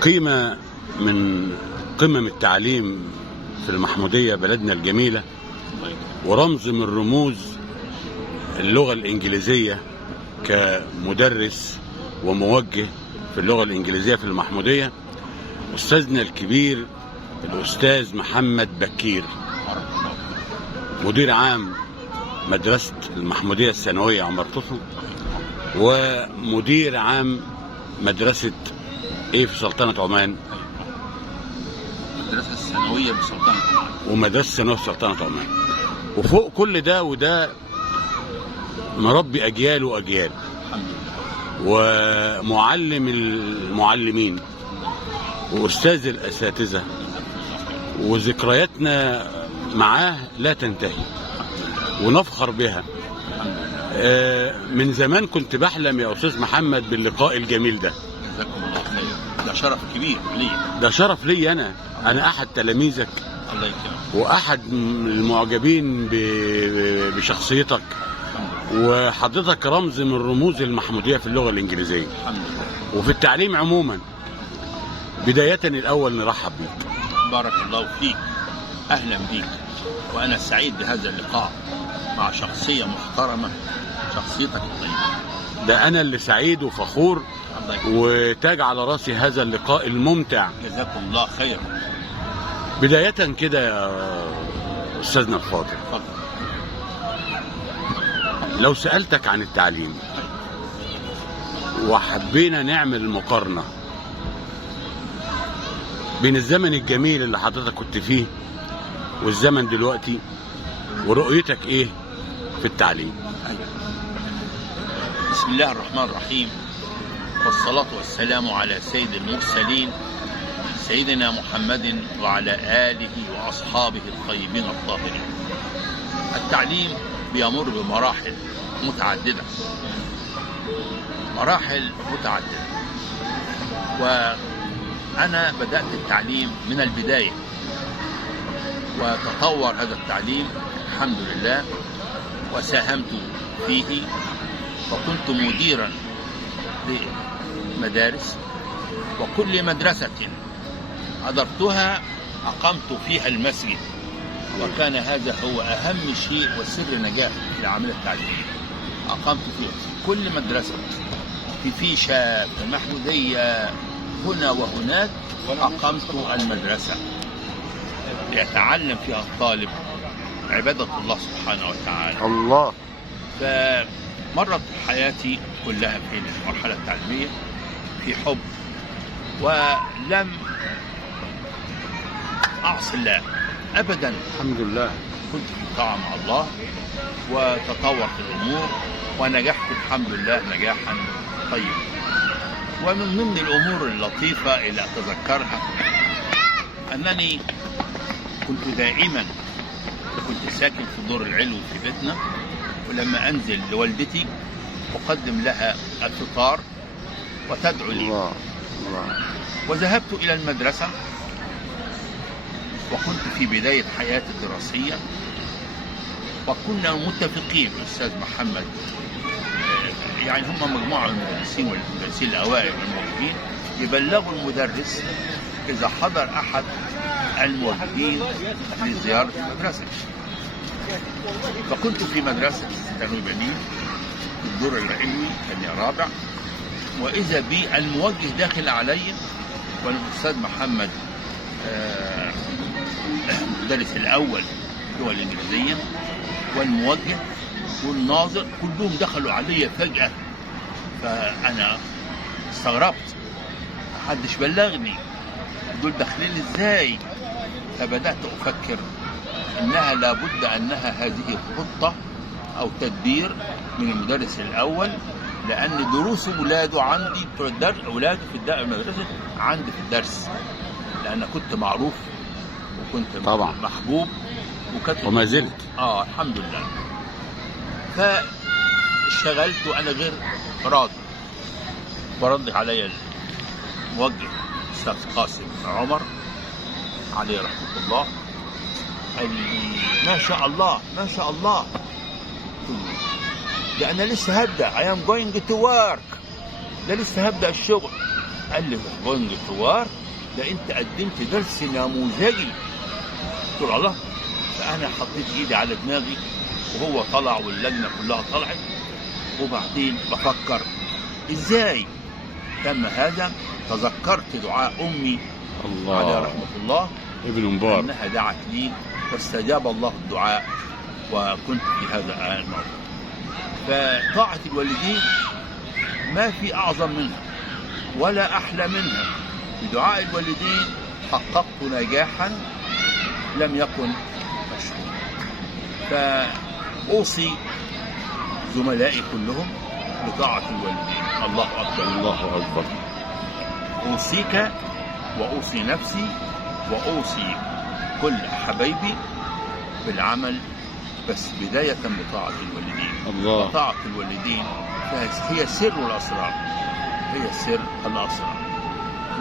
قيمة من قمم التعليم في المحمودية بلدنا الجميلة، ورمز من رموز اللغة الإنجليزية كمدرس وموجه في اللغة الإنجليزية في المحمودية، أستاذنا الكبير الأستاذ محمد بكير، مدير عام مدرسة المحمودية الثانوية عمر طفل، ومدير عام مدرسة في سلطنة عمان، المدرسة الثانوية بسلطنة عمان، ومدرسة الثانوية في سلطنة عمان. وفوق كل ده وده مربي أجيال وأجيال، الحمد لله، ومعلم المعلمين، وأستاذ الأساتذة، وذكرياتنا معاه لا تنتهي ونفخر بها. من زمان كنت بحلم يا أستاذ محمد باللقاء الجميل ده. جزاكم الله خير، ده شرف كبير لي. ده شرف لي أنا أحد تلاميذك، الله يكرمك، وأحد المعجبين بشخصيتك، وحضرتك رمز من رموز المحمودية في اللغة الإنجليزية الحمد لله، وفي التعليم عموما. بداية الأول نرحب بيك. بارك الله فيك، أهلا بيك، وأنا سعيد بهذا اللقاء مع شخصية محترمة، شخصيتك الطيبة. ده أنا اللي سعيد وفخور، الله يكرمك، وتاج على راسي هذا اللقاء الممتع. جزاكم الله خير. بداية كده يا أستاذنا الفاضل، اتفضل. لو سألتك عن التعليم وحبينا نعمل مقارنة بين الزمن الجميل اللي حضرتك كنت فيه والزمن دلوقتي، ورؤيتك ايه في التعليم؟ أيوة. بسم الله الرحمن الرحيم، والصلاة والسلام على سيد المرسلين سيدنا محمد وعلى آله وأصحابه الطيبين الطاهرين. التعليم بيمر بمراحل متعددة، مراحل متعددة، وأنا بدأت التعليم من البداية، وتطور هذا التعليم الحمد لله، وساهمت فيه، وكنت مديرا لمدارس، وكل مدرسة أدرتها أقمت فيها المسجد، وكان هذا هو أهم شيء وسر نجاح العمل التعليمي. أقمت فيها كل مدرسة، في فيشة، في محمودية، هنا وهناك، أقمت المدرسة ليتعلم فيها الطالب عبادة الله سبحانه وتعالى. الله. فمرت حياتي كلها في المرحلة التعليمية في حب، ولم أعصي الله أبدا، الحمد لله. كنت في طاعة مع الله، وتطورت الأمور ونجحت الحمد لله نجاحا طيبا. ومن ضمن الأمور اللطيفة اللي أتذكرها أنني كنت دائما كنت ساكن في الدور العلوي في بيتنا، ولما أنزل لوالدتي أقدم لها الفطار وتدعو لي. الله الله. وذهبت إلى المدرسة، وكنت في بداية حياتي الدراسية، وكنا متفقين الأستاذ محمد، يعني هم مجموعة من المدرسين والمدرسين الأوائل والموجودين يبلغوا المدرس إذا حضر أحد الموجودين لزيارة المدرسة. فكنت في مدرسة ثانوي بنين في الدور العلوي ثاني رابع، وإذا بي الموجه داخل علي، والأستاذ محمد المدرس الأول اللغة الإنجليزية، والموجه والناظر كلهم دخلوا علي فجأة. فأنا استغربت، محدش بلغني، دول داخلين ازاي؟ فبدأت أفكر إنها لابد أنها هذه خطة أو تدبير من المدرس الأول، لأن دروس ولاده عندي، أولادي في المدرسة عندي في الدرس، لأن كنت معروف وكنت طبعا محبوب، وما زلت. الحمد لله. فاشتغلت وأنا غير راضي، برد علي الموجه الأستاذ قاسم عمر عليه رحمة الله، قال لي ما شاء الله ما شاء الله، ده أنا لسه هبدأ، I am going to work، ده لسه هبدأ الشغل، قال لي بون حوار ده انت قدمت درس نموذجي. قلت له الله. فانا حطيت ايدي على دماغي وهو طلع واللجنه كلها طلعت، وبعدين بفكر ازاي تم هذا. تذكرت دعاء امي على رحمه الله ابن مبارك انها دعت لي واستجاب الله الدعاء، وكنت في هذا الموقف. فطاعه الوالدين ما في اعظم منها ولا احلى منها. بدعاء الوالدين حققت نجاحا لم يكن مشهورا. فاوصي زملائي كلهم بطاعه الوالدين. الله اكبر الله اكبر. اوصيك واوصي نفسي واوصي كل حبايبي بالعمل، بس بدايه بطاعه الوالدين. الله. طاعه الوالدين هي سر الاسرار، هي سر الاسرار.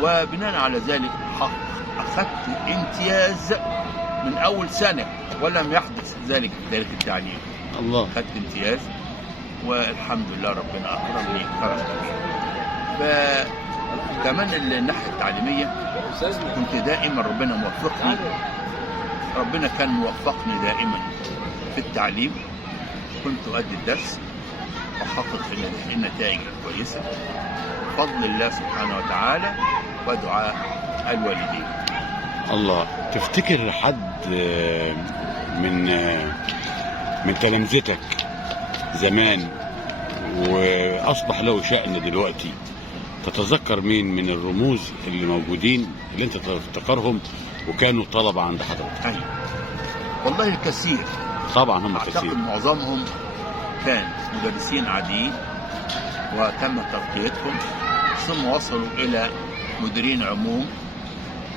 وبناء على ذلك اخذت امتياز من اول سنه ولم يحدث ذلك في ذلك التعليم. الله. اخذت امتياز والحمد لله ربنا اكرمني كرم كبير. فكمان الناحيه التعليميه كنت دائما ربنا موفقني، ربنا كان موفقني دائما في التعليم. كنت أؤدي الدرس وأحقق النتائج الكويسة بفضل الله سبحانه وتعالى ودعاء الوالدين. الله. تفتكر حد من تلامذتك زمان واصبح له شأن دلوقتي، تتذكر مين من الرموز اللي موجودين اللي انت تفتكرهم وكانوا طلبة عند حضرتك؟ أيوة والله الكثير. طبعا هم أعتقد كثير. معظمهم كان مدرسين عاديين وتم ترقيتهم ثم وصلوا إلى مديرين عموم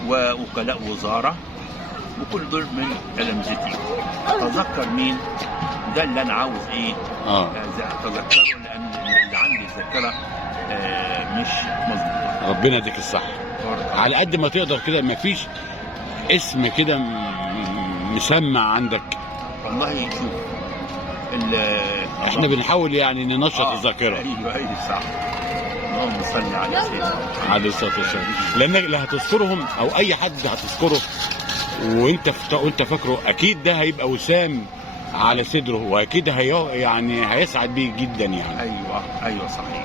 ووكلاء وزارة، وكل دول من تلامذتي. أتذكر مين ده اللي أنا عاوز إيه أتذكره، لأن اللي عندي الذاكرة مش مظبوطة. ربنا يديك الصح. على قد ما تقدر كده، مفيش اسم كده مسمع عندك؟ والله شوف احنا بنحاول يعني ننشط الذاكرة. ايوه صح. اللهم صل على سيدنا محمد عليه الصلاة والسلام. لانك اللي هتذكرهم او اي حد هتذكره وانت فاكره، اكيد ده هيبقى وسام على صدره، واكيد يعني هيسعد بيه جدا يعني. ايوه صحيح.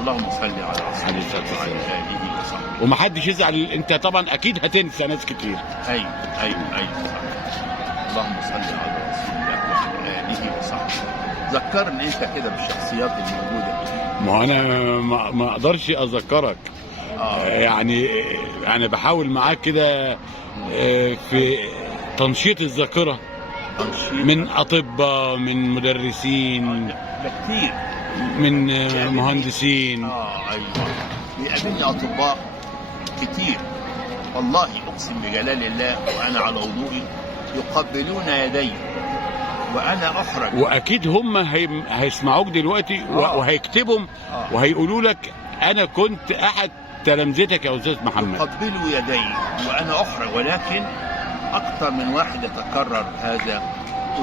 اللهم صل على سيدنا محمد وعلى اله وصحبه. ومحدش يزعل، انت طبعا اكيد هتنسى ناس كتير. ايوه صحيح. اللهم صل على رسول الله وعلى اله وصحبه. ذكرني انت كده بالشخصيات الموجوده. ما انا ما اقدرش اذكرك. يعني انا بحاول معاك كده في تنشيط الذاكره. من اطباء، من مدرسين، ده كتير، من مهندسين. ايوه بيقابلني اطباء كتير والله اقسم بجلال الله وانا على وضوئي يقبلون يدي وانا احرج. واكيد هم هيسمعوك دلوقتي وهيكتبهم وهيقولوا لك انا كنت احد تلامذتك يا استاذ محمد. يقبلوا يدي وانا احرج، ولكن اكثر من واحد يتكرر هذا.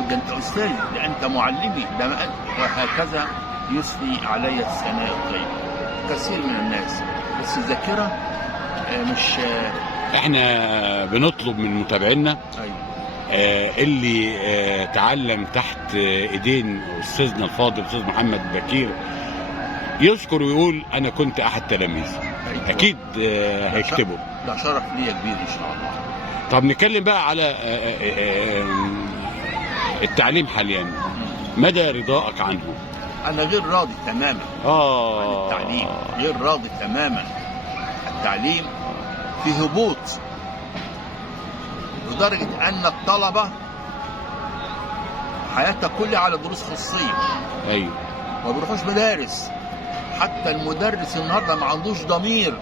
ده انت استاذ، ده انت معلمي، ده ما انت، وهكذا يثني علي الثناء الطيب كثير من الناس. بس الذاكره مش. احنا بنطلب من متابعينا اللي تعلم تحت ايدين استاذنا الفاضل استاذ محمد بكير يذكر ويقول انا كنت احد تلاميذه. اكيد هيكتبوا. ده شرف ليا كبير ان شاء الله. طب نتكلم بقى على التعليم حاليا، مدى رضائك عنه؟ انا غير راضي تماما عن التعليم، غير راضي تماما. التعليم في هبوط لدرجة أن الطلبة حياتها كلها على دروس خصوصية. أيوة. ما بيروحوش مدارس. حتى المدرس النهارده ما عندوش ضمير.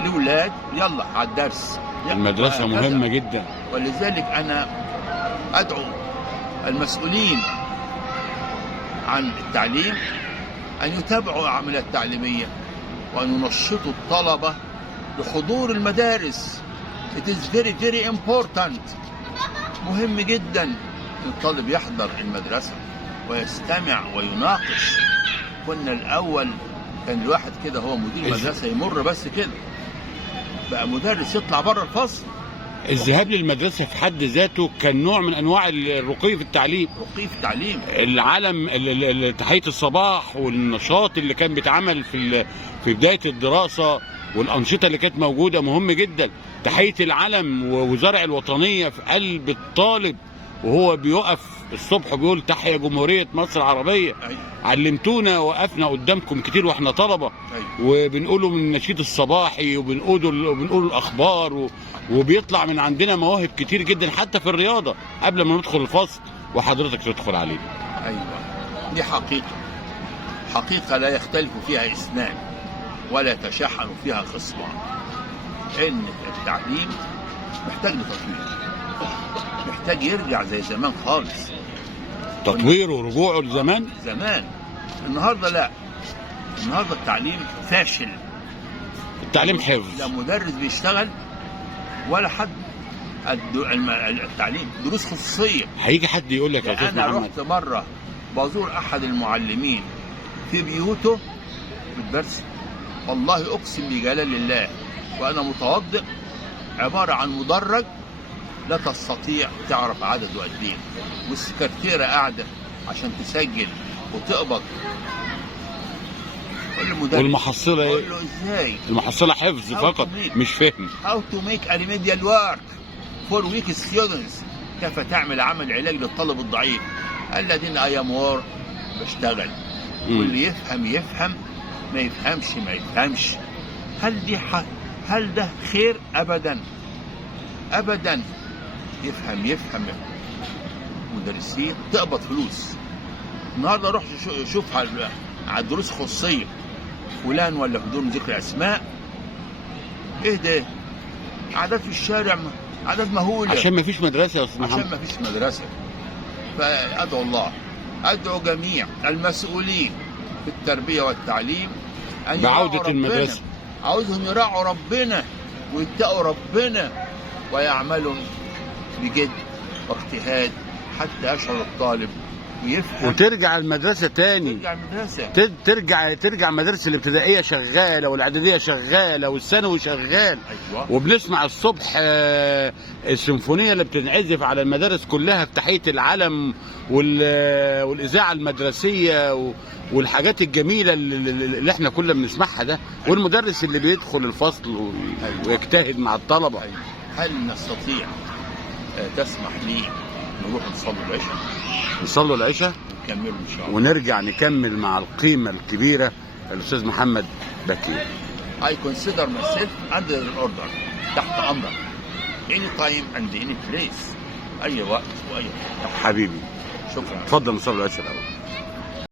الأولاد يلا على الدرس. المدرسة مهمة جدا. ولذلك أنا أدعو المسؤولين عن التعليم أن يتابعوا العملية التعليمية وأن ينشطوا الطلبة لحضور المدارس. It is very very important. مهم جدا ان الطالب يحضر المدرسة ويستمع ويناقش. كنا الأول كان الواحد كده هو مدير المدرسه يمر بس كده، بقى مدرس يطلع بره الفصل. الذهاب للمدرسه في حد ذاته كان نوع من انواع الرقي في التعليم. رقي في التعليم. العالم تحيه الصباح والنشاط اللي كان بيتعمل في بدايه الدراسه والانشطه اللي كانت موجوده مهم جدا. تحيه العلم وزرع الوطنيه في قلب الطالب وهو بيقف الصبح بيقول تحيا جمهوريه مصر العربيه. أيوة. علمتونا، وقفنا قدامكم كتير واحنا طلبه. أيوة. وبنقوله من النشيد الصباحي وبنقول الاخبار وبيطلع من عندنا مواهب كتير جدا حتى في الرياضه قبل ما ندخل الفصل وحضرتك تدخل عليه. ايوه دي حقيقه، حقيقه لا يختلف فيها اثنان ولا يتشحن فيها خصمان، ان التعليم محتاج لتطوير، محتاج يرجع زي زمان خالص. تطوير ورجوعه لزمان. النهارده لا، النهارده التعليم فاشل. التعليم حفظ، لا مدرس بيشتغل ولا حد. التعليم دروس خصوصيه. هيجي حد يقول لك يا استاذ محمد، انا رحت مره بزور احد المعلمين في بيوته في الدرس، والله اقسم بجلال الله وانا متوضئ، عباره عن مدرج لا تستطيع تعرف عدده قد ايه، والسكرتيره قاعده عشان تسجل وتقبض. والمحصله ايه؟ قول له ازاي؟ المحصله حفظ فقط مش فهم. How to make a remedial work for weak students. كيف تعمل عمل علاج للطالب الضعيف الذين ايامور بشتغل. واللي يفهم يفهم، ما يفهمش ما يفهمش. هل ده خير؟ ابدا ابدا. يفهم مدرسين تقبض فلوس. النهارده روح شوف على الدروس الخصوصيه فلان ولا بدون ذكر اسماء، ايه ده؟ اعداد في الشارع، اعداد مهوله، عشان ما فيش مدرسه يا استاذ محمد، عشان ما فيش مدرسه. فادعو الله، ادعو جميع المسؤولين في التربيه والتعليم ان بعوده المدرسه. عاوزهم يراعوا ربنا ويتقوا ربنا ويعملوا بجد واجتهاد حتى يشعر الطالب ويفهم وترجع المدرسه تاني. ترجع المدارس الابتدائيه شغاله والاعداديه شغاله والثانوي شغال. أيوة. وبنسمع الصبح السيمفونيه اللي بتنعزف على المدارس كلها في تحيه العلم والاذاعه المدرسيه والحاجات الجميله اللي احنا كلنا بنسمعها ده. والمدرس اللي بيدخل الفصل ويجتهد مع الطلبه. هل نستطيع تسمح لي نروح نصلي العشاء؟ نصلوا العشاء نكمل ان شاء الله ونرجع نكمل مع القيمه الكبيره الاستاذ محمد بكير. I consider myself under the order. تحت امرك. Any time and any place. اي وقت واي وقت. حبيبي شكرا. اتفضل نصلي العشاء الاول.